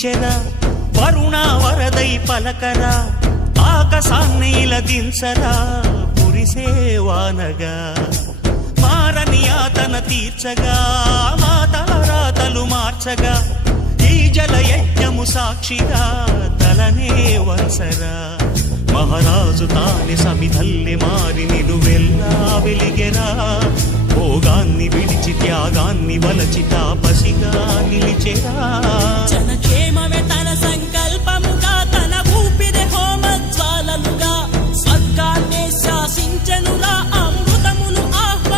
పిలిచెరా వరుణ వరదై పలకరా ఆకాశాన్ని దించరా కురిసేవానగా మారని ఆతన తీర్చగా మాతల రాతలు మార్చగా ఈ జల యజ్ఞము సాక్షిగా తలనే వంచరా మహారాజు తాని సమిధల్లె మారి నిలువెల్లా వెలిగెరా భోగాన్ని విడిచి త్యాగాన్ని వలచి తాపసిగా నిలిచెరా జనక్షేమమే